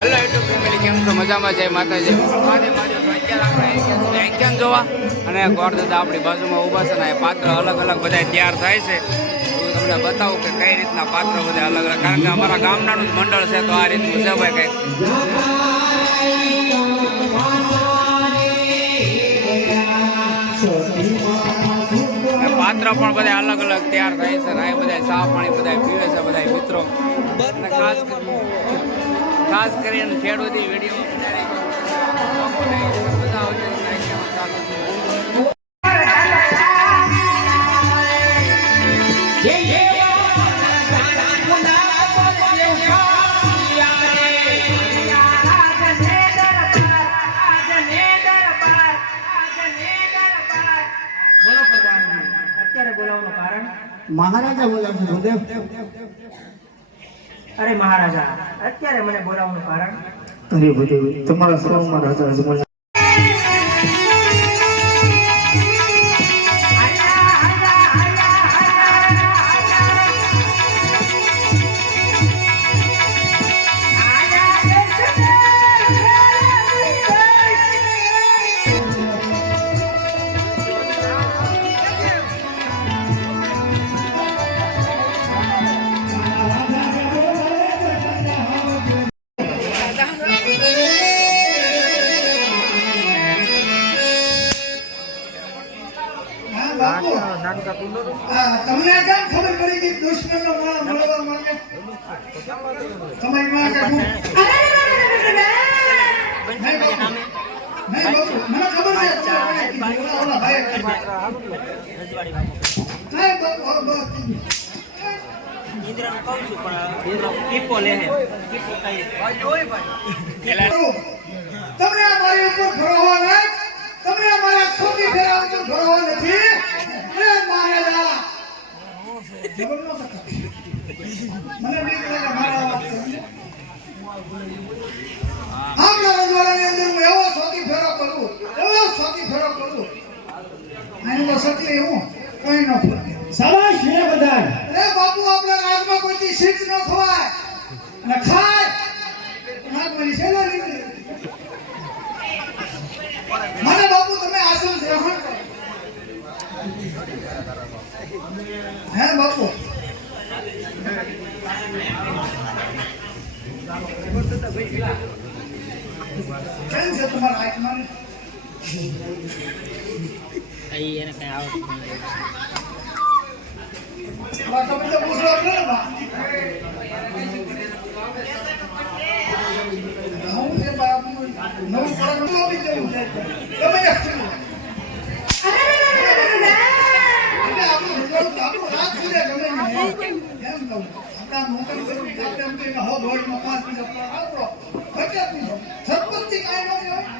Hello YouTube family કેમ છો? મજામાં જય માતાજી. એંક્યાન જોવા. અને ગોરદાદા આપણી બાજુમાં ઊભા છે ને એ પાત્ર અલગ અલગ બધા તૈયાર થાય છે. હું તમને બતાવું કે કઈ રીતના પાત્ર બધા અલગ અલગ. કારણ કે અમારા ગામડાનું જ મંડળ છે, તો આ રીતનું છે ભાઈ કંઈક. પાત્ર પણ બધા અલગ અલગ તૈયાર થાય છે ને, આ બધા ચા પાણી બધા પીવે છે બધા મિત્રો. અને ખાસ કરી ખાસ કરીને ખેડૂતી વીડિયો. બધા આવશે ચાલુ બોલો પ્રધાનજી અત્યારે બોલાવવાનું કારણ? મહારાજા બોલાવશે ભૂદેવ. અરે મહારાજા અત્યારે મને બોલાવવાનું કારણ? અરે તમારા સ્વરમાં રાજા તમને અમારી મારી ઉપર ભરોસો નહીં તમને આ મારા છોકરી ફેરા ઉપર ભરોસો નથી અરે મહારાજા મને બીક લાગે મારા વાત આમના રજવાડાની અંદર હું એવો સોતી ફેરો કરું એવો સોતી ફેરો કરું. અહીં તો સકલી હું કઈ ન ફૂટે શાબાશ રે બધા અરે બાપુ આપણે રાજમાં કોઈથી શીખ ન ખવાય. અને ખાય. સેવા લીધી મને બાપુ તમે આસન ગ્રહણ કરો હે બાપુ કેમ છે તમારા આત્માને બા, તમે તો પૂછો છો ને બા? હું છે બાપુ નવું પરમ તો બી જવું છે તમે એક છો એટલે આપણું રજવાડું તો આપણું રાત પૂરે ગમે નહીં. એમ કહું. આપણા મોકલ કરી આપણે એમ કહીને હો દોઢમાં પાંચ મિનિટ મિનિટ. સરપંચથી કાંઈ ન કહેવાય.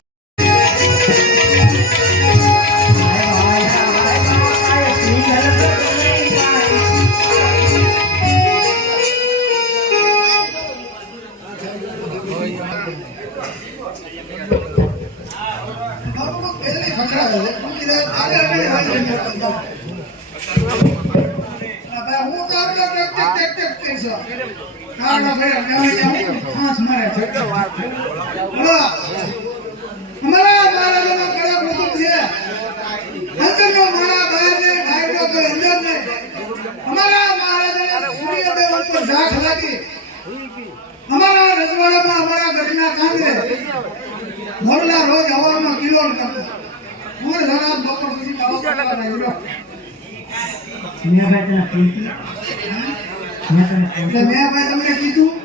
અમારા મહારાજાનો કડક હુકમ છે. અંદરનો મારા બહારને, બહારનો કોઈ અંદર નહીં. અમારા મહારાજાને સૂર્યદેવ ઉપર ઝાંખ લાગી. અમારા રજવાડામાં અમારા ગઢના કાંગરે મોરલા રોજ હવામાં કિલોલ કરતા મૂળ ધરા બપોર પછી દાવો કરવા રહ્યો મેં ભાઈ તને એટલે મેં ભાઈ તમને કીધું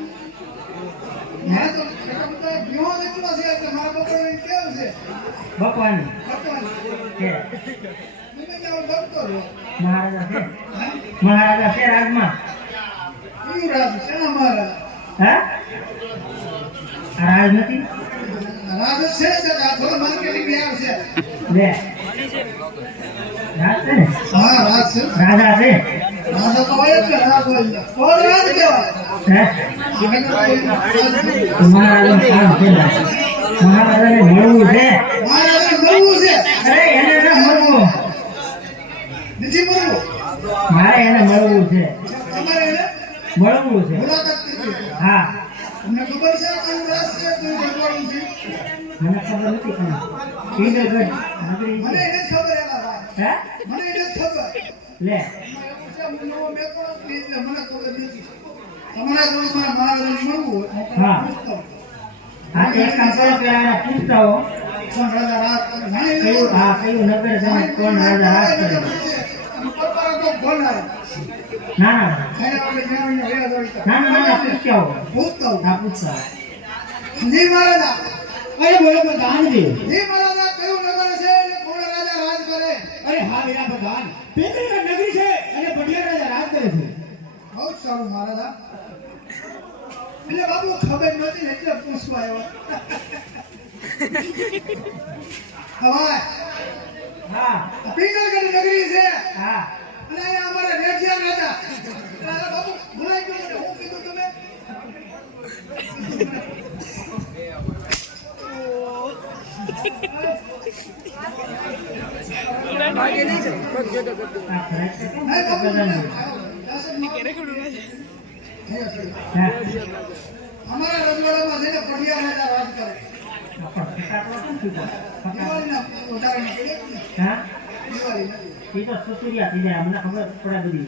મારે તો છે એટલે મારા બપોરે કેવું છે? રહ્યો મહારાજા મહારાજા છે રાજમાં? કયું રાજ છે અમારા. હે? રાજ નથી? રાજ છે જ થોડો માર્કેટિંગ બિહાર છે. લે રાજ છે હા રાજ છે. રાજા છે? મહારાજાનું મળવું છે મળવું મારે એને મળવું છે મળવું છે. હા તમને ખબર છે કયું રાજ છે છે મને ખબર નથી મને ખબર હે મને લે. પૂછતો બોલો પ્રધાનજી જી મહારાજા કયું નગર છે? કરે? અરે હા વીરા ભગવાન. પેતરી નગરી છે અને પટિયા રાજા રાજ કરે છે. બહુ સારું મહારાજા એટલે બાબુ ખબર નથી એટલે પૂછવા આવ્યો. હવે હા. આ પિંગલગઢ નગરી છે. હા અને અહીંયા અમારા રેઠિયા રાજા અરે બાબુ ભૂલાઈ ગયું મને હું કીધું તમે આ ખરેખર હે? બાબુ પ્રધાનજી હા અમારા રજવાડામાં જઈને પડિયા રાજા કરે ઉદાહરણ પડે ને હા દિવાળી એ તો સુસુરિયા થઈ જાય, અમને ખબર પડે બધી.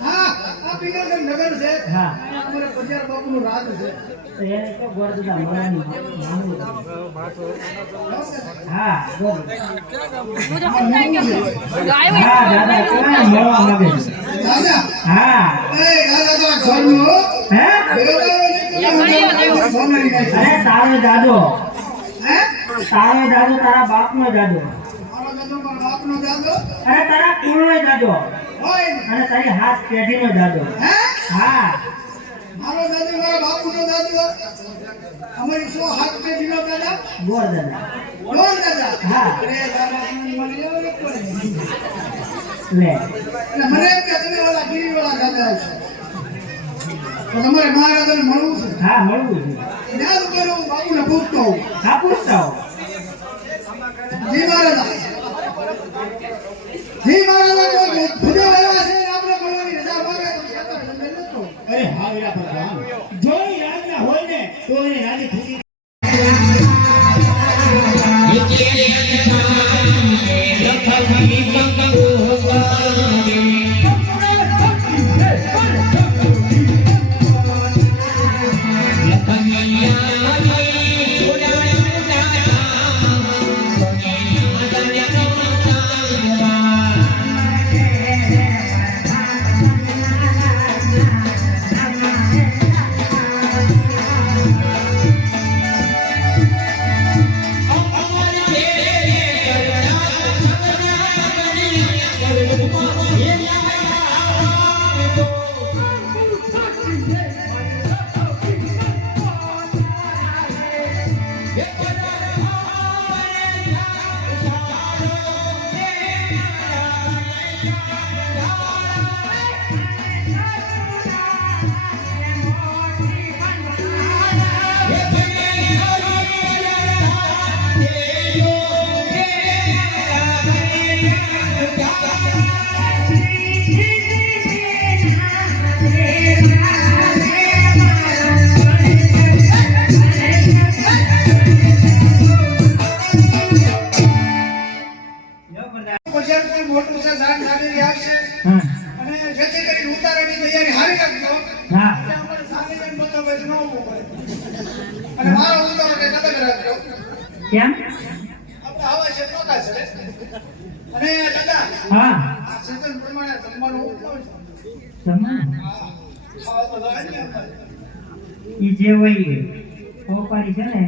હા આ પિંગલગઢ નગર છે. હા. અમારે પટિયાર બાપુનું રાજ છે. તો ગોરદા હા દાદા હા. એ દાદા તો ઘરનું હે? સોનારી ગાય છે. અરે તારો દાદો હે? તારો દાદો તારા બાપનો દાદો મારો દાદો મારા બાપનો દાદો અરે તારા કુળનો દાદો. અને તારી હાથ પેઢીનો દાદો હે? હા. મારો દાદો મારા બાપુનો દાદો અમારી સો હાથ પેઢીનો દાદા. ગોર દાદા. ગોળ દાદા. હા. અરે દાદા મને લે. એમ કે તમે ઓલા ગીરીવાળા દાદા છો. તો તમારે મહારાજાને મળવું છે? હા મળવું છે. યાદ કરું બાપુને પૂછતો હોઉં. હા પૂછતા હો જી મહારાજા. જી મહારાજા કોઈ ભૂજો આવ્યા છે આપણે બોલવાની રજા માંગે તો. અરે હા વીરા ભગવાન જો એ રાજના હોય ને, તો એને રાજી ખુશી કેમ? આપણે હવા છે નોકા છે. અને દાદા હા. આ season પ્રમાણે જમવાનું હું જમવાનું. ખાવા તો જાય ને અમારે. ઈ જે હોય હોપારી છે ને?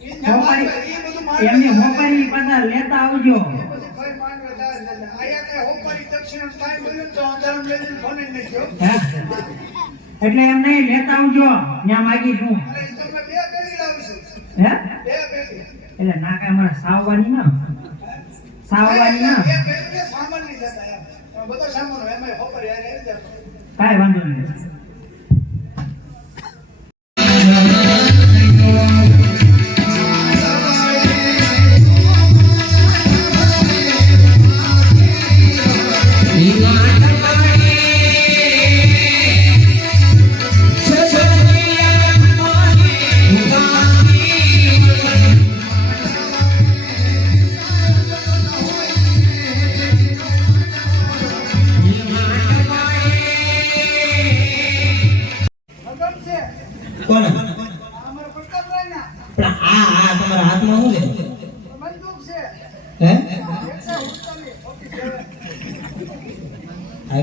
ઈ જ્યાં હોપારી માંડવે, ઈ બધું માંડવે એમની હોપારી પાછા લેતા આવજો? એટલે એમ નહીં લેતા આવજો. ત્યાં માગી છું અને ઈ તમને બે પેટી લાવીશું. હે. એટલે નાકા અમારા મારે સાવવાની ના સાવવાની ના બે વાંધો ને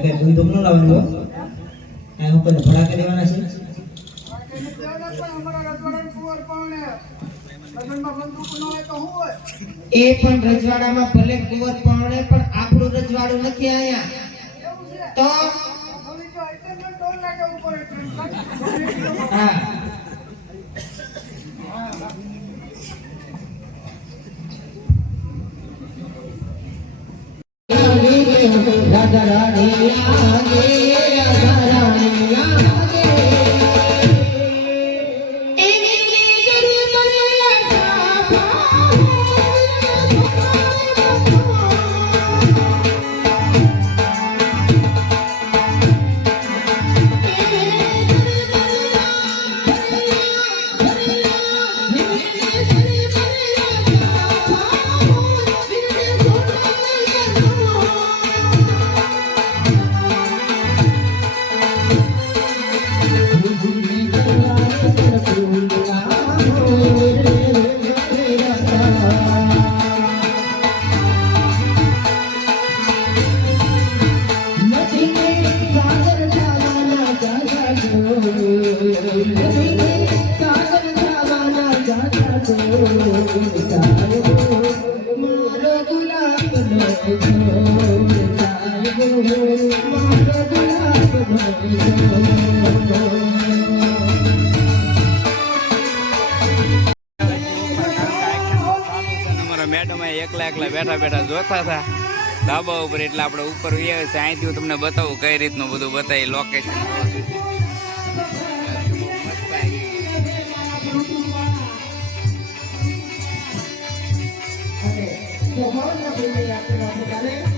કઈ બંદૂક નો લાવવાનું. આ ઉપર ભડાકા દેવાના છે? એ પણ રજવાડામાં ભલે કુંવર પાવણે પણ આપણું રજવાડું નથી આયા તો. હા રાધા રાણી લાગે મેડમ એકલા એકલા બેઠા બેઠા જોતા હતા. ધાબા ઉપર એટલે આપણે ઉપર છે અહીંથી હું તમને બતાવું કઈ રીતનું બધું બતાવી location We're gonna make it.